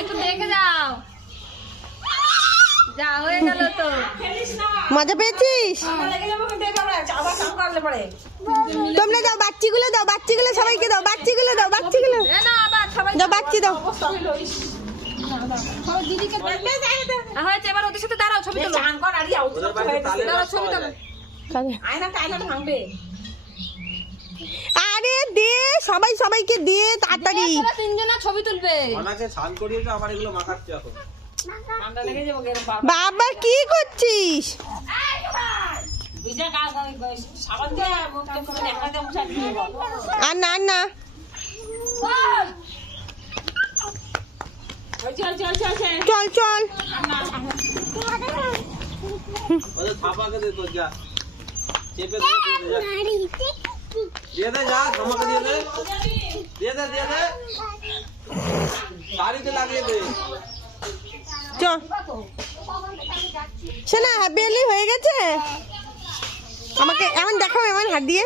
একটু দেখে যাও, যা হয়ে গেল তো। মজা পেয়েছিস? তোমরা দাও, বাচ্চিগুলো দাও, বাচ্চিগুলো সবাইকে দাও, বাচ্চিগুলো দাও, বাচ্চিগুলো দাও, বাচ্চি দাও। হয়েছে, এবার ওদের সাথে দাঁড়াও, ছবি তোলো। দাঁড়াও, ছবি তোলো। আরে দে, সবাই সবাইকে দে তাড়াতাড়ি। তিনজনা ছবি তুলবে। বাবা কি করছিস? আর না না, চল চল। শোনা হ্যাপি হয়ে গেছে। আমাকে এমন দেখাও, এমন হাত দিয়ে।